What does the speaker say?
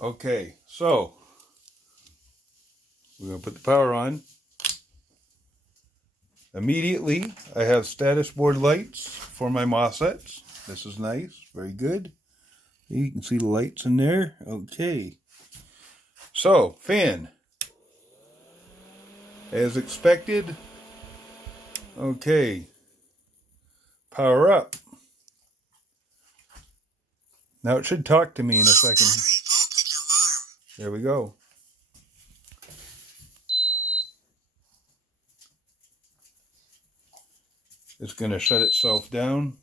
Okay, so we're going to put the power on. Immediately, I have status board lights for my MOSFETs. This is nice, very good. You can see the lights in there. Okay. So, fan. As expected. Okay. Power up. Now it should talk to me in a second. There we go. It's going to shut itself down.